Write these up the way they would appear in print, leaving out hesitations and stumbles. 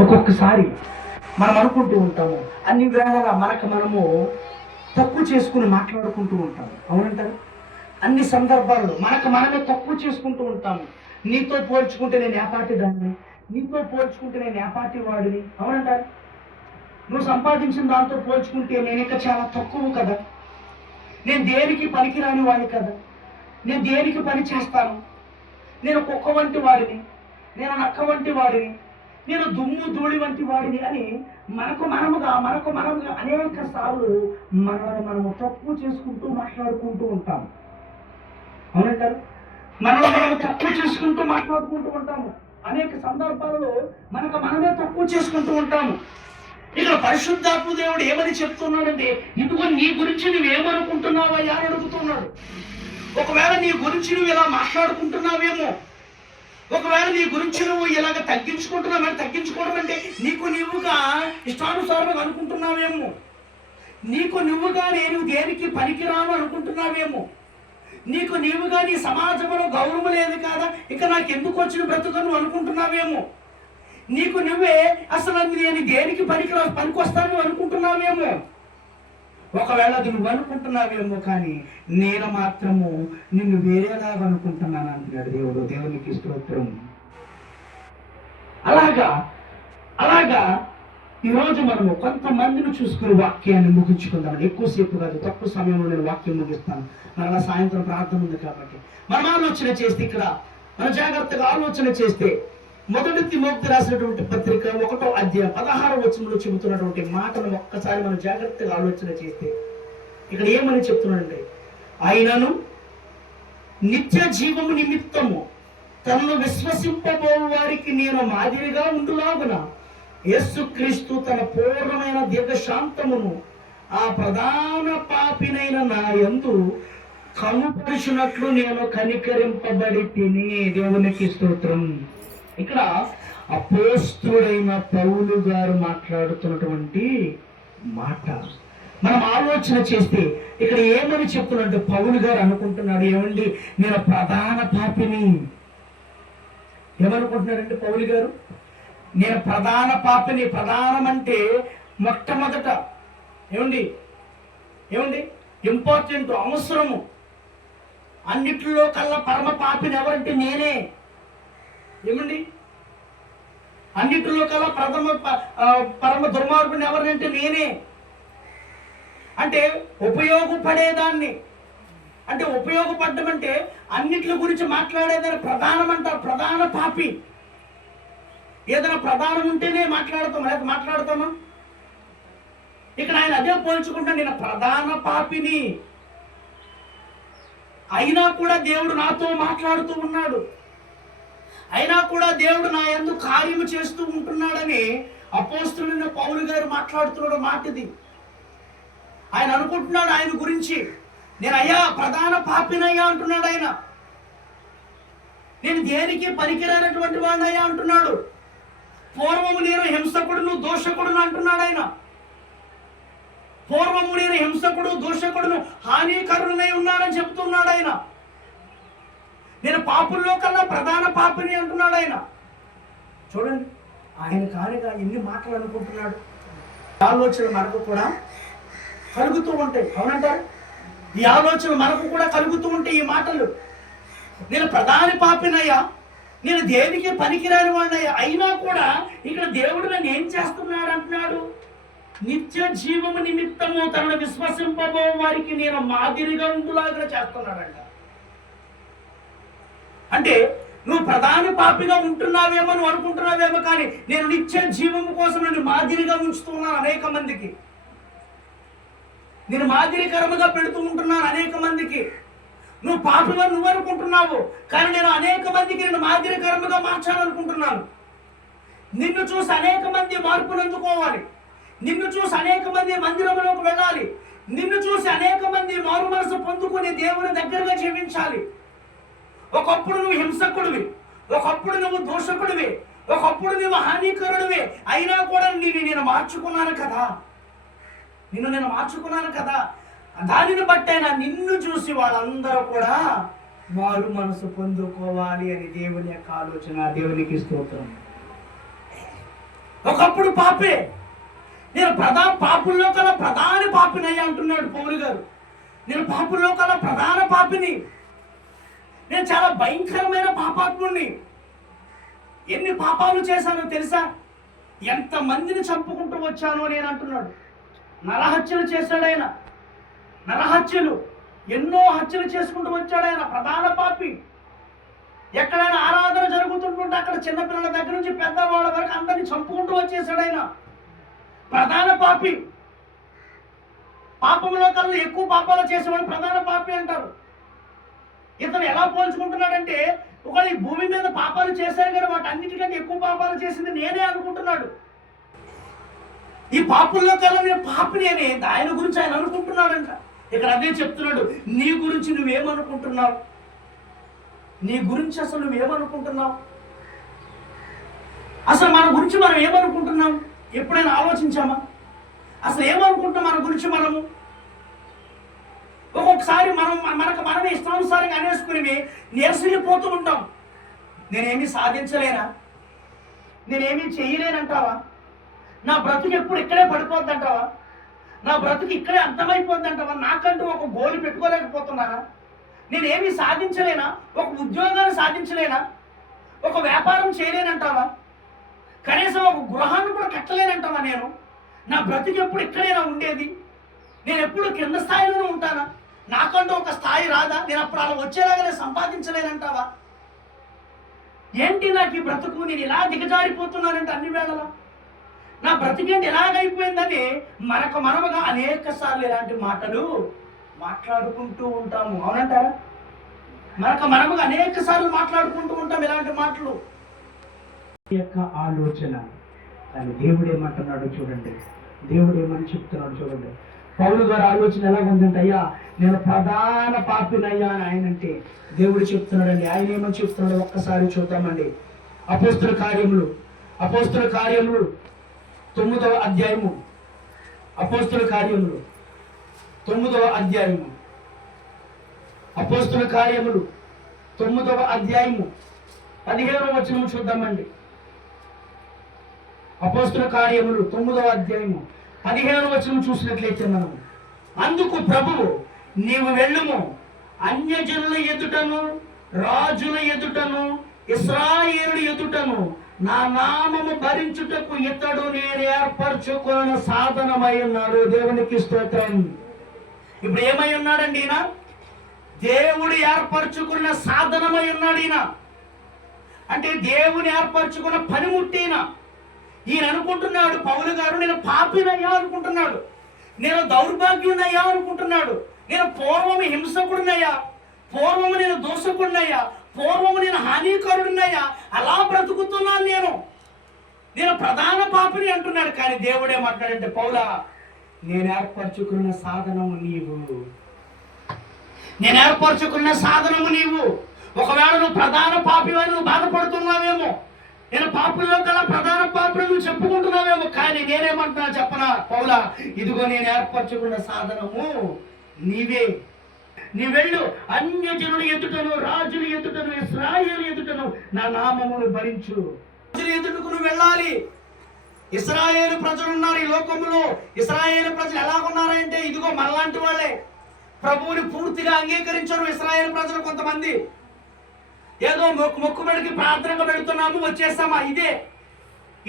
ఒక్కొక్కసారి మనం అనుకుంటూ ఉంటాము, అన్ని వేళలా మనము తక్కువ చేసుకుని మాట్లాడుకుంటూ ఉంటాము. అవునంటారు? అన్ని సందర్భాల్లో మనమే తక్కువ చేసుకుంటూ ఉంటాము. నీతో పోల్చుకుంటే నేను ఏపాటి దాన్ని, నీతో పోల్చుకుంటే నేను ఏపాటి వాడిని. అవునంటారు? నువ్వు సంపాదించిన దాంతో పోల్చుకుంటే నేను ఇక చాలా తక్కువ కదా, నేను దేనికి పనికిరాని వాడిని కదా, నేను దేనికి పని చేస్తాను, నేను కుక్క వంటి వాడిని, నేను నక్క వంటి వాడిని, నేను దుమ్ము ధూళి వంటి వాడిని అని మనకు మనముగా అనేక సార్లు మనము తక్కువ చేసుకుంటూ మాట్లాడుకుంటూ ఉంటాము. అవునంటారు? మనము తక్కువ చేసుకుంటూ మాట్లాడుకుంటూ ఉంటాము. అనేక సందర్భాలలో మనమే తక్కువ చేసుకుంటూ ఉంటాము. ఇక్కడ పరిశుద్ధాత్మ దేవుడు ఏమని చెప్తున్నాడంటే, ఇదిగో నీ గురించి నువ్వేమనుకుంటున్నావయ్యా అని అడుగుతున్నాడు. ఒకవేళ నీ గురించి నువ్వు ఇలా మాట్లాడుకుంటున్నావేమో, ఒకవేళ నీ గురించి నువ్వు ఇలాగ తగ్గించుకుంటున్నావు. తగ్గించుకోవడం అంటే నీకు నువ్వుగా ఇష్టానుసారంగా అనుకుంటున్నావేమో, నీకు నువ్వుగా నేను దేనికి పనికిరాను అనుకుంటున్నావేమో, నీకు నీవుగా నీ సమాజంలో గౌరవం లేదు కదా, ఇక నాకు ఎందుకు వచ్చిన బ్రతుకను అనుకుంటున్నావేమో, నీకు నువ్వే అసలు నేను దేనికి పనికొస్తాను అనుకుంటున్నావేమో. ఒకవేళ అది నువ్వు అనుకుంటున్నావేమో, కానీ నేను మాత్రము నిన్ను వేరేలాగా అనుకుంటున్నాను అంటున్నాడు దేవుడు. దేవునికి స్తోత్రం. అలాగా ఈరోజు మనము కొంతమందిని చూసుకుని వాక్యాన్ని ముగించుకుందాం. ఎక్కువసేపు కాదు, తక్కువ సమయంలో నేను వాక్యం ముగిస్తాను. మరలా సాయంత్రం ప్రార్థన ఉంది కాబట్టి మనం ఆలోచన చేస్తే, ఇక్కడ మన జాగ్రత్తగా ఆలోచన చేస్తే, మొదటి తిమోతి రాసినటువంటి పత్రిక 1వ అధ్యాయం 16వ వచనంలో చెబుతున్నటువంటి మాటను ఒక్కసారి మనం జాగ్రత్తగా ఆలోచన చేస్తే, ఇక్కడ ఏమని చెప్తున్నాడంటే, ఆయనను నిత్య జీవము నిమిత్తము తనను విశ్వసింపబో వారికి నేను మాదిరిగా ఉండులాగున యేసుక్రీస్తు తన పూర్ణమైన దీర్ఘశాంతమును ఆ ప్రధాన పాపినైన నా యందు కనుపరిచినట్లు నేను కనికరింపబడి తిని. దేవునికి స్తోత్రం. ఇక్కడ అపోస్తుడైన పౌలు గారు మాట్లాడుతున్నటువంటి మాట మనం ఆలోచన చేస్తే, ఇక్కడ ఏమని చెప్తున్నట్టు పౌలు గారు అనుకుంటున్నాడు, ఏమండి నేను ప్రధాన పాపిని. ఏమనుకుంటున్నాడంటే పౌలు గారు, నేను ప్రధాన పాపిని. ప్రధానం అంటే మొట్టమొదట ఏమండి ఇంపార్టెంట్, అవసరము. అన్నిటిలో కల్లా పరమ పాపిని ఎవరంటే నేనే. ఏమండి అన్నిటిలో కల్లా పరమ దుర్మార్గుని ఎవరంటే నేనే. అంటే ఉపయోగపడేదాన్ని, అంటే ఉపయోగపడడం అంటే అన్నిటి గురించి మాట్లాడేదాన్ని ప్రధానం అంటారు. ప్రధాన పాపి. ఏదైనా ప్రధానం ఉంటేనే మాట్లాడతామా? ఇక్కడ ఆయన అదే పోల్చుకుంటా, నేను ప్రధాన పాపిని. అయినా కూడా దేవుడు నాతో మాట్లాడుతూ ఉన్నాడు, అయినా కూడా దేవుడు నా యందు కార్యము చేస్తూ ఉంటున్నాడని అపోస్తులైన పౌలు గారు మాట్లాడుతున్నాడు మాట ఇది. ఆయన అనుకుంటున్నాడు ఆయన గురించి, నేను అయ్యా ప్రధాన పాపినయ్యా అంటున్నాడు ఆయన. నేను దేనికి పనికిరానటువంటి వాడినయ్యా అంటున్నాడు. పూర్వము నేను హింసకుడును దోషకుడును అంటున్నాడు ఆయన. పూర్వము నేను హింసకుడు దోషకుడును హానికరునై ఉన్నాడని చెప్తున్నాడు ఆయన. నేను పాపుల్లో కన్నా ప్రధాన పాపిని అంటున్నాడు ఆయన. చూడండి, ఆయన కానిగా ఎన్ని మాటలు అనుకుంటున్నాడు. ఆలోచన మనకు కూడా కలుగుతూ ఉంటాయి. అవునంటారు? ఈ ఆలోచన మనకు కూడా కలుగుతూ ఉంటాయి. ఈ మాటలు, నేను ప్రధాన పాపినయ్యా, నేను దేనికి పనికిరాని వాడినయ్యా, అయినా కూడా ఇక్కడ దేవుడు నన్ను ఏం చేస్తున్నాడు అంటున్నాడు, నిత్య జీవము నిమిత్తము తనను విశ్వసింపబో వారికి నేను మాదిరిగా ఉండులాగా చేస్తున్నాడంట. అంటే నువ్వు ప్రధాన పాపిగా ఉంటున్నావేమో, నువ్వు అనుకుంటున్నావేమో, కానీ నేను నిత్య జీవము కోసం నేను మాదిరిగా ఉంచుతున్నాను అనేక మందికి. నేను మాదిరికరముగా పెడుతూ ఉంటున్నాను అనేక మందికి. నువ్వు పాపిగా నువ్వు అనుకుంటున్నావు, కానీ నేను అనేక మందికి నేను మాదిరికరముగా మార్చాలనుకుంటున్నాను. నిన్ను చూసి అనేక మంది మార్పులు అందుకోవాలి, నిన్ను చూసి అనేక మంది మందిరంలోకి వెళ్ళాలి, నిన్ను చూసి అనేక మంది మారు మనసు పొందుకుని దేవుని దగ్గరగా జీవించాలి. ఒకప్పుడు నువ్వు హింసకుడివి, ఒకప్పుడు నువ్వు దోషకుడివి, ఒకప్పుడు నువ్వు హానికరుడివి, అయినా కూడా నేను మార్చుకున్నాను కదా, నేను మార్చుకున్నాను కదా. దానిని బట్టైనా నిన్ను చూసి వాళ్ళందరూ కూడా మారు మనసు పొందుకోవాలి అని దేవుని యొక్క ఆలోచన. దేవునికి స్తోత్రం. ఒకప్పుడు పాపే, నేను పాపుల్లో కల్లా ప్రధాన పాపినయ్యా అంటున్నాడు పౌలు గారు. నేను పాపుల్లో కల్లా ప్రధాన పాపిని, నేను చాలా భయంకరమైన పాపాత్ముడిని. ఎన్ని పాపాలు చేశానో తెలుసా? ఎంతమందిని చంపుకుంటూ వచ్చానో నేను అంటున్నాడు. నరహత్యలు చేశాడు ఆయన, నరహత్యలు, ఎన్నో హత్యలు చేసుకుంటూ వచ్చాడు ఆయన. ప్రధాన పాపి. ఎక్కడైనా ఆరాధన జరుగుతుంటుంటే అక్కడ చిన్నపిల్లల దగ్గర నుంచి పెద్దవాళ్ళ వరకు అందరినీ చంపుకుంటూ వచ్చేసాడు ఆయన. ప్రధాన పాపి. పాపంలో కల్లా ఎక్కువ పాపాలు చేసేవాడు ప్రధాన పాపి అంటారు. ఇతను ఎలా పోల్చుకుంటున్నాడంటే, ఒకవేళ ఈ భూమి మీద పాపాలు చేశారు కానీ వాటి అన్నిటికంటే ఎక్కువ పాపాలు చేసింది నేనే అనుకుంటున్నాడు. ఈ పాపుల్లో కల్లా నేను పాపిని అని ఆయన గురించి ఆయన అనుకుంటున్నాడంట. ఇక్కడ అదే చెప్తున్నాడు, నీ గురించి నువ్వేమనుకుంటున్నావు? నీ గురించి అసలు నువ్వేమనుకుంటున్నావు? అసలు మన గురించి మనం ఏమనుకుంటున్నాం? ఎప్పుడైనా ఆలోచించామా? అసలు ఏమనుకుంటాం మన గురించి మనము? ఒక్కొక్కసారి మనమే ఇష్టానుసారంగా అనేసుకుని నీరసరిపోతూ ఉంటాం. నేనేమీ సాధించలేనా? నేనేమీ చేయలేనంటావా? నా బ్రతుకు ఎప్పుడు ఇక్కడే పడిపోద్ది అంటావా? నా బ్రతుకు ఇక్కడే అంతమైపోద్ది అంటావా? నాకంటూ ఒక గోలు పెట్టుకోలేకపోతున్నానా? నేనేమీ సాధించలేనా? ఒక ఉద్యోగాన్ని సాధించలేనా? ఒక వ్యాపారం చేయలేనంటావా? కనీసం ఒక గృహాన్ని కూడా కట్టలేనంటావా? నేను నా బ్రతుకు ఎప్పుడు ఇక్కడేనా ఉండేది? నేను ఎప్పుడు కింద స్థాయిలోనే ఉంటానా? నాకంటూ ఒక స్థాయి రాదా? నేను అప్పుడు అలా వచ్చేలాగా నేను సంపాదించలేనంటావా? ఏంటి నాకు ఈ బ్రతుకు? నేను ఇలా దిగజారిపోతున్నానంటే అన్ని వేళలా నా బ్రతికేంటి ఎలాగైపోయిందని మనముగా అనేక సార్లు ఇలాంటి మాటలు మాట్లాడుకుంటూ ఉంటాము. అవునంటారా? మనముగా అనేక సార్లు మాట్లాడుకుంటూ ఉంటాం ఇలాంటి మాటలు. యొక్క ఆలోచన. కానీ దేవుడు ఏమంటున్నాడు చూడండి, దేవుడు ఏమని చెప్తున్నాడు చూడండి. పౌలు గారి ఆలోచన ఎలా ఉందంటే, అయ్యా నేను ప్రధాన పాపినయ్యా అని ఆయన అంటే దేవుడు చెప్తున్నాడండి. ఆయన ఏమని చెప్తున్నాడు ఒక్కసారి చూద్దామండి. అపోస్తుల కార్యములు 9వ అధ్యాయము, అపోస్తుల కార్యములు 9వ అధ్యాయము, అపోస్తుల కార్యములు 9వ అధ్యాయము 15వ వచనం చూద్దామండి. అపోస్తుల కార్యములు 9వ అధ్యాయము 15వ వచనం చూసినట్లయితే మనము, అందుకు ప్రభువు నీవు వెళ్ళుము, అన్యజనుల ఎదుటను రాజుల ఎదుటను ఇశ్రాయేలుల ఎదుటను నా నామము భరించుటకు ఇతడు నేను ఏర్పరచుకున్న సాధనమై ఉన్నాడు. దేవునికి స్తోత్రం. ఇప్పుడు ఏమై ఉన్నాడండి ఈయన? దేవుడు ఏర్పరచుకున్న సాధనమై ఉన్నాడు ఈయన. అంటే దేవుని ఏర్పరచుకున్న పనిముట్టిన ఈయన అనుకుంటున్నాడు. పౌలు గారు నేను పాపినయ్యా అనుకుంటున్నాడు, నేను దౌర్భాగ్యునయ్యా అనుకుంటున్నాడు, నేను పూర్వము హింసకుడినయ్యా, పూర్వము నేను దోషకుడినయ్యా, పూర్వము నేను హానికరుడినయ్యా, అలా బ్రతుకుతున్నాను నేను ప్రధాన పాపిని అంటున్నాడు. కానీ దేవుడు ఏమంటున్నాడంటే, పౌలా నేను ఏర్పరచుకున్న సాధనము నీవు, నేను ఏర్పరచుకున్న సాధనము నీవు. ఒకవేళ నువ్వు ప్రధాన పాపి అని నువ్వు బాధపడుతున్నావేమో, నేను పాపుల్లో కల్లా ప్రధాన పాపులు నువ్వు చెప్పుకుంటున్నావేమో, కానీ నేనేమంటున్నా చెప్పనా పౌలా, ఇదిగో నేను ఏర్పరచుకున్న సాధనము నీవే. నీ వెళ్ళు, అన్యజనుల ఎదుటను రాజుల ఎదుటను ఇశ్రాయేలు ఎదుటను నా నామమును భరించు. రాజుల ఎదుటకు నువ్వు వెళ్ళాలి. ఇశ్రాయేలు ప్రజలు ఉన్నారు ఈ లోకంలో. ఇశ్రాయేలు ప్రజలు ఎలాగున్నారంటే, ఇదిగో మనలాంటి వాళ్ళే. ప్రభువుని పూర్తిగా అంగీకరించరు ఇశ్రాయేలు ప్రజలు. కొంతమంది ఏదో మొక్కుబడికి ప్రార్థనగా పెడుతున్నాము వచ్చేస్తామా, ఇదే.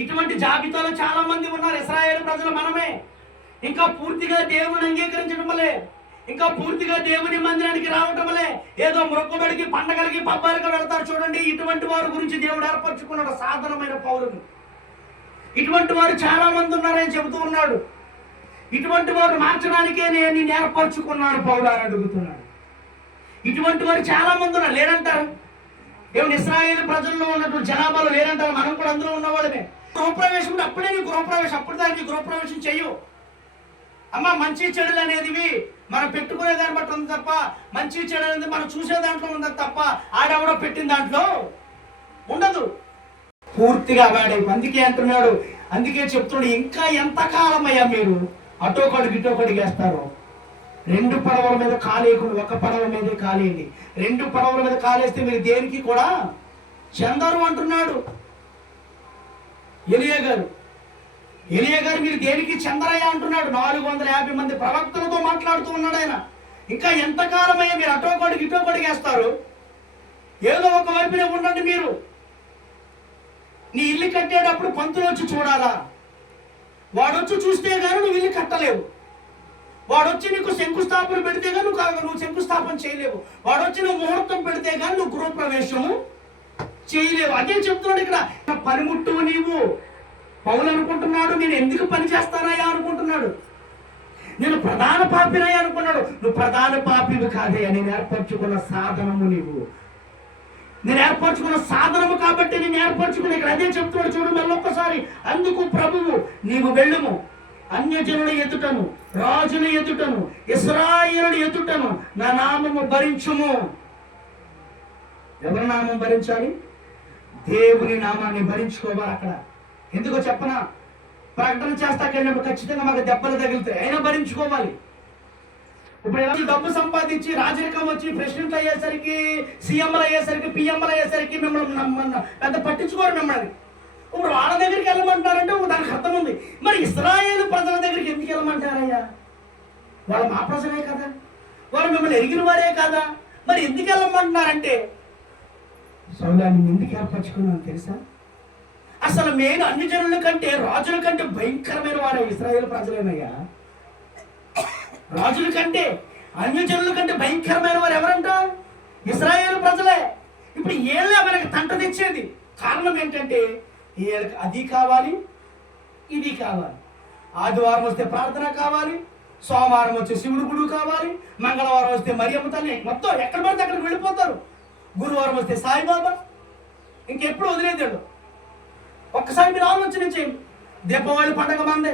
ఇటువంటి జాబితాలో చాలా మంది ఉన్నారు ఇశ్రాయేలు ప్రజలు. మనమే ఇంకా పూర్తిగా దేవుని అంగీకరించడం వల్లే, ఇంకా పూర్తిగా దేవుని మందిరానికి రావటం వల్లే, ఏదో మొక్కుబడికి పండగలకి పబ్బాలుగా వెళ్తారు చూడండి. ఇటువంటి వారి గురించి దేవుడు ఏర్పరచుకున్నాడు సాధనమైన పౌరులు. ఇటువంటి వారు చాలా మంది ఉన్నారని చెబుతూ ఉన్నాడు. ఇటువంటి వారు మార్చడానికే నేను ఏర్పరచుకున్నాను పౌలు అని అడుగుతున్నాడు. ఇటువంటి వారు చాలా మంది ఉన్నారు. లేరంటారు? ఏమైనా ఇశ్రాయేలు ప్రజల్లో ఉన్నటువంటి జనాభాలో లేరంటారు? మనం కూడా అందులో ఉన్నవాళ్ళమే. గృహప్రవేశం అప్పుడే నీ గృహప్రవేశం, అప్పుడు దానికి గృహప్రవేశం చెయ్యు అమ్మ. మంచి చెడులు అనేవి మనం పెట్టుకునే దాన్ని బట్టి ఉంది తప్ప, మంచి చెడు అనేది మనం చూసే దాంట్లో ఉంది తప్ప ఆడెవడో పెట్టిన దాంట్లో ఉండదు. పూర్తిగా వాడే. అందుకే అంటున్నాడు, అందుకే చెప్తున్నాడు, ఇంకా ఎంతకాలం అయ్యా మీరు అటోకడికి ఇటోకడికి వేస్తారు. 2 పడవల మీద కాలేయకుండా ఒక పడవ మీదే కాలేయండి. 2 పడవల మీద కాలేస్తే మీరు దేనికి కూడా చెందరు అంటున్నాడు ఎలియా గారు. ఎలియా గారు మీరు దేనికి చెందరయ్యా అంటున్నాడు. 450 మంది ప్రవక్తలతో మాట్లాడుతూ ఉన్నాడు ఆయన. ఇంకా ఎంతకాలమయ్యా మీరు అటో కొడుకు ఇటో కొడుకేస్తారు? ఏదో ఒక వైపునే ఉండండి. మీరు నీ ఇల్లు కట్టేటప్పుడు పంతులు వచ్చి చూడాలా? వాడొచ్చి చూస్తే కానీ నువ్వు ఇల్లు కట్టలేవు. వాడొచ్చి నీకు శంకుస్థాపన పెడితే కానీ నువ్వు శంకుస్థాపన చేయలేవు. వాడొచ్చి నువ్వు ముహూర్తం పెడితే కానీ నువ్వు గృహప్రవేశము చేయలేవు. అదే చెప్తున్నాడు ఇక్కడ. పనిముట్టువు నీవు. పౌలు అనుకుంటున్నాడు నేను ఎందుకు పని చేస్తానయ్యా అనుకుంటున్నాడు. నేను ప్రధాన పాపినయ్యా అనుకున్నాడు. నువ్వు ప్రధాన పాపివి కాదయ్యా, నేను ఏర్పరచుకున్న సాధనము నీవు. నేను ఏర్పరచుకున్న సాధనము కాబట్టి నేను ఏర్పరచుకున్న. ఇక్కడ అదే చెప్తున్నాడు చూడు మళ్ళీ ఒక్కసారి. అందుకు ప్రభువు నీవు వెళ్ళుము, అన్యజనుల ఎదుటను రాజుల ఎదుటను ఇశ్రాయేలుల ఎదుటను నా నామము భరించుము. ఎవరి నామం భరించాలి? దేవుని నామాన్ని భరించుకోవాలి. అక్కడ ఎందుకో చెప్పనా? ప్రకటన చేస్తాకెళ్ళినప్పుడు ఖచ్చితంగా మాకు దెబ్బలు తగిలితే అయినా భరించుకోవాలి. ఇప్పుడు ఎలా డబ్బు సంపాదించి రాజరికం వచ్చి ప్రెసిడెంట్లు అయ్యేసరికి, సీఎంలు అయ్యేసరికి, పిఎంలు అయ్యేసరికి మిమ్మల్ని పెద్ద పట్టించుకోరు మిమ్మల్ని. ఇప్పుడు వాళ్ళ దగ్గరికి వెళ్ళమంటారంటే దానికి అర్థం ఉంది. మరి ఇశ్రాయేలు ప్రజల దగ్గరికి ఎందుకు వెళ్ళమంటారయ్యా? వాళ్ళు మా ప్రజలే కదా, వాళ్ళు మిమ్మల్ని ఎరిగిన వారే కదా, మరి ఎందుకు వెళ్ళమంటున్నారంటే సౌలాన్ని ఎందుకు ఏర్పరచుకున్నాను తెలుసా? అసలు మెయిన్ అన్ని జనుల కంటే రాజుల కంటే భయంకరమైన వారే ఇశ్రాయేలు ప్రజలేనయ్యా. రాజుల కంటే అన్యజనుల కంటే భయంకరమైన వారు ఎవరంట? ఇశ్రాయేలు ప్రజలే. ఇప్పుడు ఏళ్ళే మనకి తంట తెచ్చేది కారణం ఏంటంటే వీళ్ళకి అది కావాలి, ఇది కావాలి. ఆదివారం వస్తే ప్రార్థన కావాలి, సోమవారం వచ్చే శివుడు గుడి కావాలి, మంగళవారం వస్తే మరియమ్మ తల్లి, మొత్తం ఎక్కడ పడితే అక్కడికి వెళ్ళిపోతారు. గురువారం వస్తే సాయిబాబా, ఇంకెప్పుడు వదిలేదాడు. ఒక్కసారి మీరు ఆలోచన చేయండి. దీపావళి పండగ మందే,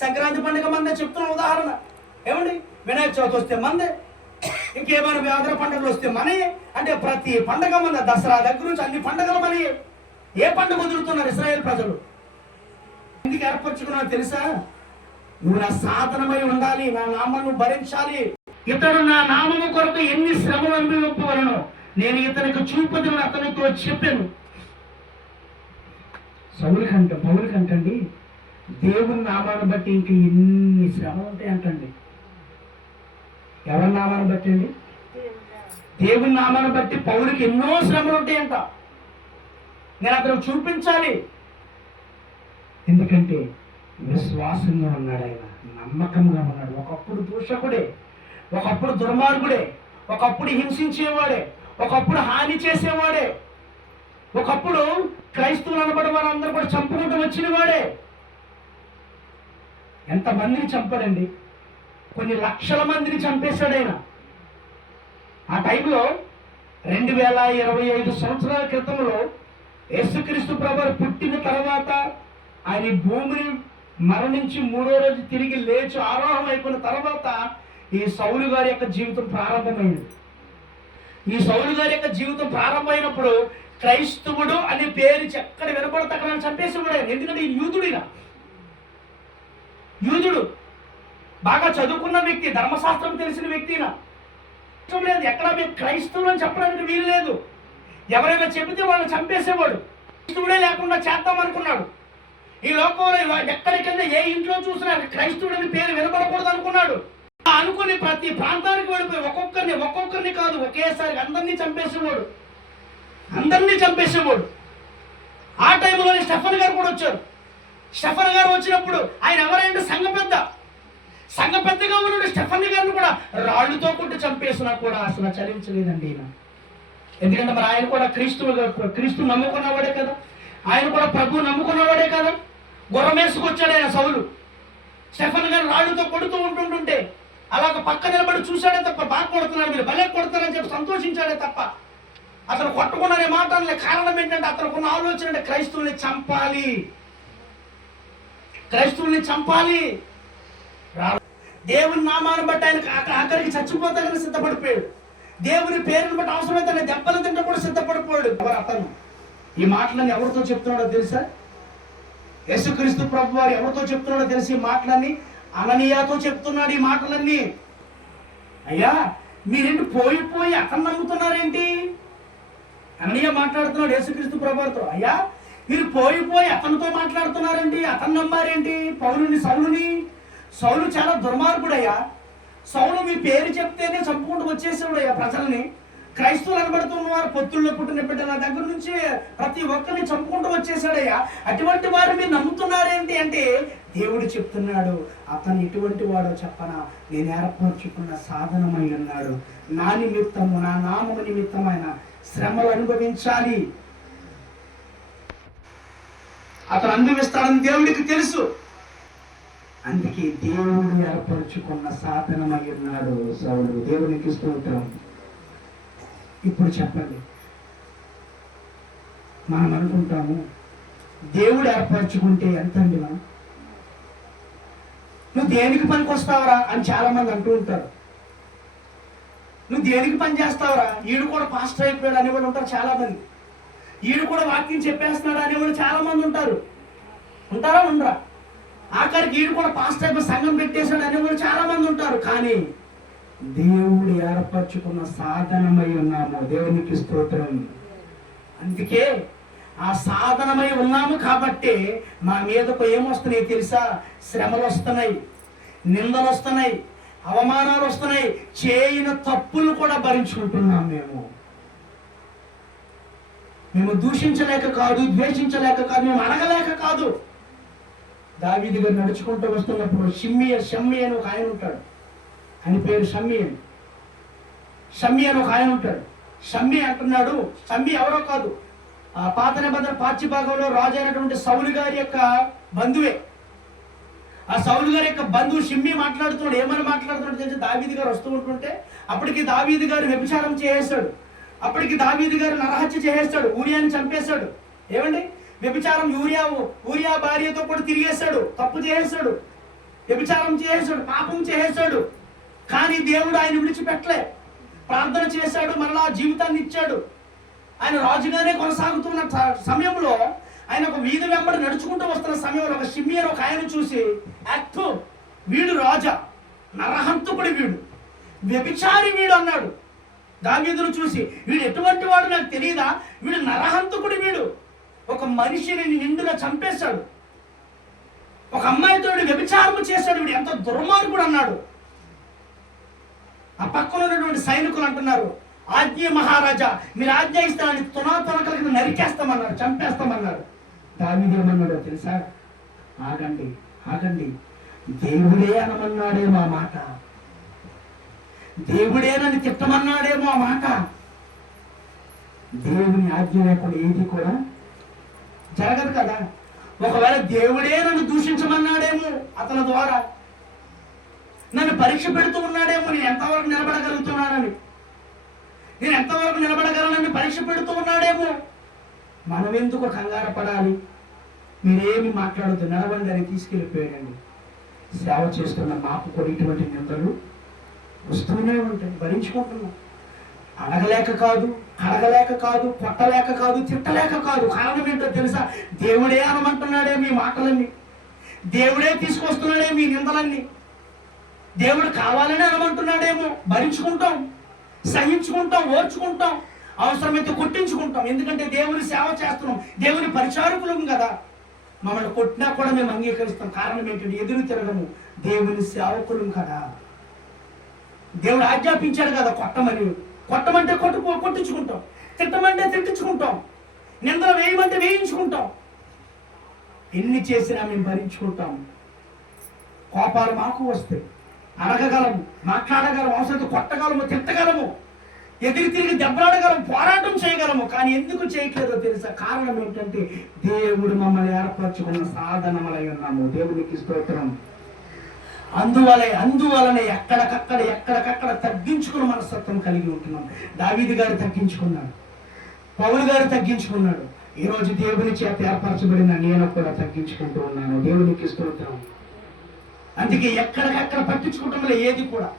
సంక్రాంతి పండుగ మందే. చెప్తున్న ఉదాహరణ ఏమండి, వినాయక చవితి వస్తే మందే, ఇంకేమైనా వ్యాధుల పండుగలు వస్తే మనయే. అంటే ప్రతి పండగ మంద, దసరా దగ్గర నుంచి అన్ని పండుగలు మనయే. ఏ పండుగ వదులుతున్నారు ఇశ్రాయేల్ ప్రజలు? ఎందుకు ఏర్పరచుకున్నారో తెలుసా? నువ్వు నా సాధనమై ఉండాలి, నా నామను భరించాలి. ఇతడు నా నామము కొరకు ఎన్ని శ్రమలు అనుభవింపవలను నేను ఇతనికి చూపుదను అతనితో చెప్పాను. పౌలు కంటండి దేవుని నామాన్ని బట్టి ఇంక ఎన్ని శ్రమలు ఉంటాయి అంటండి. ఎవరి నామాన్ని బట్టి అండి? దేవుని నామాన్ని బట్టి పౌలుకి ఎన్నో శ్రమలు ఉంటాయంట. నేను అతను చూపించాలి. ఎందుకంటే విశ్వాసంగా ఉన్నాడు ఆయన, నమ్మకంగా ఉన్నాడు. ఒకప్పుడు దూషకుడే, ఒకప్పుడు దుర్మార్గుడే, ఒకప్పుడు హింసించేవాడే, ఒకప్పుడు హాని చేసేవాడే, ఒకప్పుడు క్రైస్తవులు అనబడి వారందరూ కూడా చంపుకుంటూ వచ్చిన వాడే. ఎంతమందిని చంపాడండి? కొన్ని లక్షల మందిని చంపేశాడు ఆయన. ఆ టైంలో 2025 సంవత్సరాల క్రితంలో యేసుక్రీస్తు ప్రభువు పుట్టిన తర్వాత ఆయన భూమిని మరణించి 3వ రోజు తిరిగి లేచి ఆరోహం అయిపోయిన తర్వాత ఈ సౌలు గారి యొక్క జీవితం ప్రారంభమైంది. ఈ సౌలు గారి యొక్క జీవితం ప్రారంభమైనప్పుడు క్రైస్తవుడు అనే పేరు ఎక్కడ వినపడితే అక్కడ చంపేసేవాడు. ఎందుకంటే ఈ యూదుడు బాగా చదువుకున్న వ్యక్తి, ధర్మశాస్త్రం తెలిసిన వ్యక్తినా లేదు. ఎక్కడ మేము క్రైస్తవులు అని చెప్పడానికి వీలు లేదు. ఎవరైనా చెబితే వాళ్ళని చంపేసేవాడు. క్రైస్తవుడే లేకుండా చేద్దాం అనుకున్నాడు. ఈ లోకంలో ఎక్కడికైనా ఏ ఇంట్లో చూసినా క్రైస్తవుడు అని పేరు వినపడకూడదు అనుకున్నాడు. అనుకుని ప్రతి ప్రాంతానికి వెళ్ళిపోయి ఒక్కొక్కరిని కాదు ఒకేసారి అందరినీ చంపేసేవాడు. ఆ టైంలోనే స్టెఫన్ గారు కూడా వచ్చారు. స్టెఫన్ గారు వచ్చినప్పుడు ఆయన ఎవరైనా సంఘ పెద్దగా ఉన్నాడు. స్టెఫన్ గారిని కూడా రాళ్ళుతో కొట్టి చంపేసినా కూడా అసలు చలించలేదండి ఈయన. ఎందుకంటే మరి ఆయన కూడా క్రీస్తు నమ్ముకున్నవాడే కదా, ఆయన కూడా ప్రభు నమ్ముకున్నవాడే కదా. గుర్రమేసుకొచ్చాడు ఆయన సౌలు. స్టెఫన్ గారు రాళ్ళుతో కొడుతూ ఉంటుంటే అలాగ పక్క నిలబడి చూశాడే తప్ప, బాగా కొడుతున్నాడు మీరు భలే కొడుతున్నారని చెప్పి సంతోషించాడే తప్ప అతను కొట్టకుండానే మాట్లాడలే. కారణం ఏంటంటే అతనుకున్న ఆలోచన అంటే క్రైస్తవుల్ని చంపాలి. దేవుని నామాన్ని బట్టి ఆయన ఆఖరికి చచ్చిపోతానని సిద్ధపడిపోయాడు. దేవుని పేరుని బట్టి అవసరమైతే ఆయన దెబ్బలు తింటే కూడా సిద్ధపడిపోయాడు. అతను ఈ మాటలన్నీ ఎవరితో చెప్తున్నాడో తెలుసా? యేసుక్రీస్తు ప్రభు వారు ఎవరితో చెప్తున్నాడో తెలిసి ఈ మాటలన్నీ అననీయాతో చెప్తున్నాడు. ఈ మాటలన్నీ అయ్యా మీరేంటి పోయి అతను నమ్ముతున్నారేంటి? అననీయ మాట్లాడుతున్నాడు యేసుక్రీస్తు ప్రభు వారితో. అయ్యా మీరు పోయి అతనితో మాట్లాడుతున్నారండి, అతను నమ్మారేంటి సౌలుని. సౌలు చాలా దుర్మార్గుడయ్యా. సౌలు మీ పేరు చెప్తేనే చంపుకుంటూ వచ్చేసేవాడయ్యా ప్రజల్ని. క్రైస్తవులు అనబడుతున్న వారు పొత్తుల్లో పుట్టిన బిడ్డల దగ్గర నుంచి ప్రతి ఒక్కరిని చంపుకుంటూ వచ్చేసాడయ్యా. అటువంటి వారు మీరు నమ్ముతున్నారేంటి అంటే దేవుడు చెప్తున్నాడు, అతను ఎటువంటి వాడో చెప్పనా, నేను ఏర్పరచుకున్న సాధనమై ఉన్నాడు. నా నిమిత్తము, నా నామము నిమిత్తమైన శ్రమలు అనుభవించాలి. అతను అనుభవిస్తాడని దేవుడికి తెలుసు. అందుకే దేవుడు ఏర్పరచుకున్న సాధనమై ఉన్నాడు సౌలు. దేవునికి స్తోత్రం. ఇప్పుడు చెప్పండి, మనం అనుకుంటాము దేవుడు ఏర్పరచుకుంటే ఎంత అండి, నువ్వు దేనికి పనికి వస్తావురా అని చాలా మంది అంటూ ఉంటారు. నువ్వు దేనికి పని చేస్తావురా, ఈడు కూడా పాస్టర్ అయిపోయాడు అనేవాళ్ళు ఉంటారు చాలా మంది. ఈడు కూడా వాక్యం చెప్పేస్తున్నాడు అనేవాళ్ళు చాలా మంది ఉంటారు. ఉంటారా ఉండరా? ఆఖరికి ఈడు కూడా పాస్టర్ అయిపోయి సంఘం పెట్టేశాడు అనేవాళ్ళు చాలా మంది ఉంటారు. కానీ దేవుడు ఏర్పరచుకున్న సాధనమై ఉన్నాము. దేవునికి స్తోత్రం. అందుకే ఆ సాధనమై ఉన్నాము కాబట్టి మా మీదకు ఏమొస్తున్నాయి తెలుసా? శ్రమలు వస్తున్నాయి, నిందలు వస్తున్నాయి, అవమానాలు వస్తున్నాయి, చేయని తప్పులు కూడా భరించుకుంటున్నాం. మేము దూషించలేక కాదు, ద్వేషించలేక కాదు, మేము అడగలేక కాదు. దావీదు గారు నడుచుకుంటూ వస్తున్నప్పుడు షమ్మి అని ఒక ఆయన ఉంటాడు. ఆయన పేరు షమ్మి అని ఒక ఆయన ఉంటాడు. షమ్మి అంటున్నాడు, షమ్మి ఎవరో కాదు, ఆ పాత నిబంధన పార్చి భాగంలో రాజు అయినటువంటి సౌలు గారి యొక్క బంధువే. ఆ సౌలు గారి యొక్క బంధువు షమ్మి మాట్లాడుతున్నాడు. ఏమని మాట్లాడుతున్నాడు తెలిసి, దావీదు గారు వస్తూ ఉంటుంటే అప్పటికి దావీదు గారు వ్యభిచారం చేసేస్తాడు. అప్పటికి దావీదు గారు నరహత్య చేసేస్తాడు, ఊరియాని చంపేశాడు. ఏమండి, వ్యభిచారం, ఊరియా భార్యతో కూడా తిరిగేశాడు, తప్పు చేసేశాడు, వ్యభిచారం చేసేశాడు, పాపం చేసేశాడు. కానీ దేవుడు ఆయన విడిచిపెట్టలే, ప్రార్థన చేశాడు, మరలా జీవితాన్ని ఇచ్చాడు. ఆయన రాజుగానే కొనసాగుతున్న సమయంలో ఆయన ఒక వీధి వెంబడి నడుచుకుంటూ వస్తున్న సమయంలో ఒక షిమ్మి అని ఒక ఆయన చూసి, వీడు రాజా, నరహంతకుడి వీడు, వ్యభిచారి వీడు అన్నాడు. దావీదును చూసి, వీడు ఎటువంటి వాడు నాకు తెలియదా, వీడు నరహంతకుడి, వీడు ఒక మనిషిని నిండుగా చంపేశాడు, ఒక అమ్మాయితో వ్యభిచారం చేశాడు, వీడు ఎంత దుర్మార్గుడు అన్నాడు. ఆ పక్కన ఉన్నటువంటి సైనికులు అంటున్నారు, ఆజ్ఞ మహారాజా, మీరు ఆజ్ఞ ఇస్తానని తునాతునకలకి నరికేస్తామన్నారు, చంపేస్తామన్నారు. దావీదు ఏమన్నాడో తెలుసా? ఆగండి, దేవుడే అనమన్నాడేమో ఆ మాట, దేవుడేనని తిట్టమన్నాడేమో ఆ మాట. దేవుని ఆజ్ఞ లేకుండా ఏది కూడా జరగదు కదా. ఒకవేళ దేవుడే నన్ను దూషించమన్నాడేమో, అతని ద్వారా నన్ను పరీక్ష పెడుతూ ఉన్నాడేమో, నేను ఎంతవరకు నిలబడగలనని పరీక్ష పెడుతూ ఉన్నాడేమో. మనం ఎందుకు కంగారు పడాలి? మీరేమి మాట్లాడద్దు, నడవండి అని తీసుకెళ్ళిపోయాడండి. సేవ చేస్తున్న మాకు కూడా ఇటువంటి నిందలు వస్తూనే ఉంటాయి, భరించుకుంటున్నాం. అడగలేక కాదు, కడగలేక కాదు, కొట్టలేక కాదు, తిట్టలేక కాదు. కారణం ఏంటో తెలుసా? దేవుడే అనమంటున్నాడే మీ మాటలన్నీ, దేవుడే తీసుకొస్తున్నాడే మీ నిందలన్నీ, దేవుడు కావాలని అనమంటున్నాడేమో. భరించుకుంటాం, సహించుకుంటాం, ఓర్చుకుంటాం, అవసరమైతే కొట్టించుకుంటాం. ఎందుకంటే దేవుని సేవ చేస్తున్నాం, దేవుని పరిచారకులం కదా. మమ్మల్ని కొట్టినా కూడా మేము అంగీకరిస్తాం. కారణం ఏంటంటే ఎదురు తిరగము, దేవుని సేవకులం కదా. దేవుడు ఆజ్ఞాపించాడు కదా కొట్టమని. కొట్టమంటే కొట్టించుకుంటాం, తిట్టమంటే తిట్టించుకుంటాం, నిందలు వేయమంటే వేయించుకుంటాం. ఎన్ని చేసినా మేము భరించుకుంటాం. కోపాలు మాకు వస్తాయి, అడగగలము, మాట్లాడగలము, అవసరం కొట్టగలము, తిట్టగలము, ఎదురు తిరిగి దెబ్బలాడగలము, పోరాటం చేయగలము. కానీ ఎందుకు చేయట్లేదో తెలుసా? కారణం ఏంటంటే దేవుడు మమ్మల్ని ఏర్పరచుకున్న సాధనమలై ఉన్నాము. దేవునికి స్తోత్రం. అందువలనే ఎక్కడికక్కడ తగ్గించుకున్న మనస్తత్వం కలిగి ఉంటున్నాం. దావీదు గారు తగ్గించుకున్నాడు, పౌలు గారు తగ్గించుకున్నాడు. ఈరోజు దేవుని చేత ఏర్పరచబడిన నేను కూడా తగ్గించుకుంటూ ఉన్నాను. దేవునికి స్తోత్రం. అందుకే ఎక్కడికక్కడ పట్టించుకుంటాం ఏది కూడా.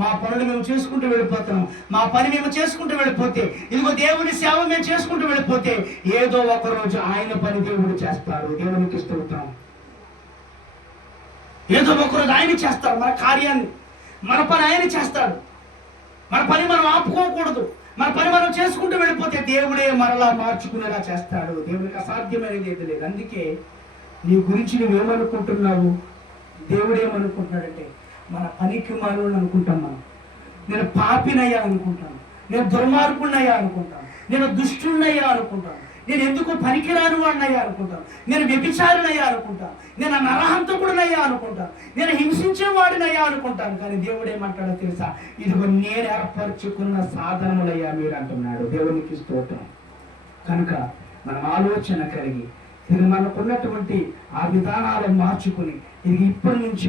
మా పనులు మేము చేసుకుంటూ వెళ్ళిపోతున్నాం, మా పని మేము చేసుకుంటూ వెళ్ళిపోతే, ఇదిగో దేవుని సేవ మేము చేసుకుంటూ వెళ్ళిపోతే ఏదో ఒక రోజు ఆయన పని దేవుడు చేస్తాడు. దేవునికి స్తోత్రం. ఏదో ఒకరోజు ఆయన చేస్తాడు మన కార్యాన్ని, మన పని ఆయన చేస్తాడు. మన పని మనం ఆపుకోకూడదు. మన పని మనం చేసుకుంటూ వెళ్ళిపోతే దేవుడే మరలా మార్చుకునేలా చేస్తాడు. దేవుడికి అసాధ్యమైనది ఏది లేదు. అందుకే నీ గురించి నువ్వేమనుకుంటున్నావు, దేవుడు ఏమనుకుంటున్నాడంటే మన పనికి మాలను అనుకుంటాం. నేను పాపినయ్యా అనుకుంటాను, నేను దుర్మార్గుణ్ణయ్యా అనుకుంటాను, నేను దుష్టున్నయ్యా అనుకుంటాను, నేను ఎందుకు పనికిరాను వాడినయ్యా అనుకుంటాను, నేను వ్యభిచారినయ్యా అనుకుంటాను, నేను నరహంతకుడునయ్యా అనుకుంటాను, నేను హింసించేవాడినయ్యా అనుకుంటాను. కానీ దేవుడు ఏమంటాడో తెలుసా? ఇదిగో నేను ఏర్పరచుకున్న సాధనములయ్యా మీరు అంటున్నాడు. దేవునికి స్తోత్రం. కనుక మనం ఆలోచన కలిగి ఇది మనకున్నటువంటి ఆ విధానాలను మార్చుకుని ఇది ఇప్పటి నుంచి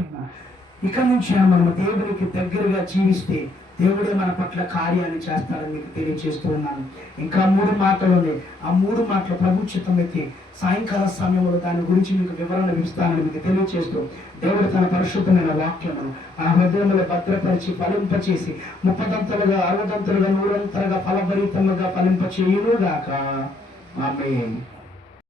ఇక నుంచి మనం దేవునికి దగ్గరగా జీవిస్తే దేవుడే మన పట్ల కార్యాన్ని చేస్తాడని మీకు తెలియజేస్తూ ఉన్నాను. ఇంకా 3 మాటలు ఉన్నాయి. ఆ 3 మాటలు ప్రభుత్వమైతే సాయంకాల సమయంలో దాని గురించి మీకు వివరణ ఇస్తానని మీకు తెలియజేస్తూ దేవుడు తన పరిశుద్ధమైన వాక్యమును మన హృదయంలో భద్రపరిచి ఫలింపచేసి 30దంతలుగా 60దంతలుగా 100దంతలుగా ఫలభరితముగా ఫలింపచేయునుగాక. ఆమేన్.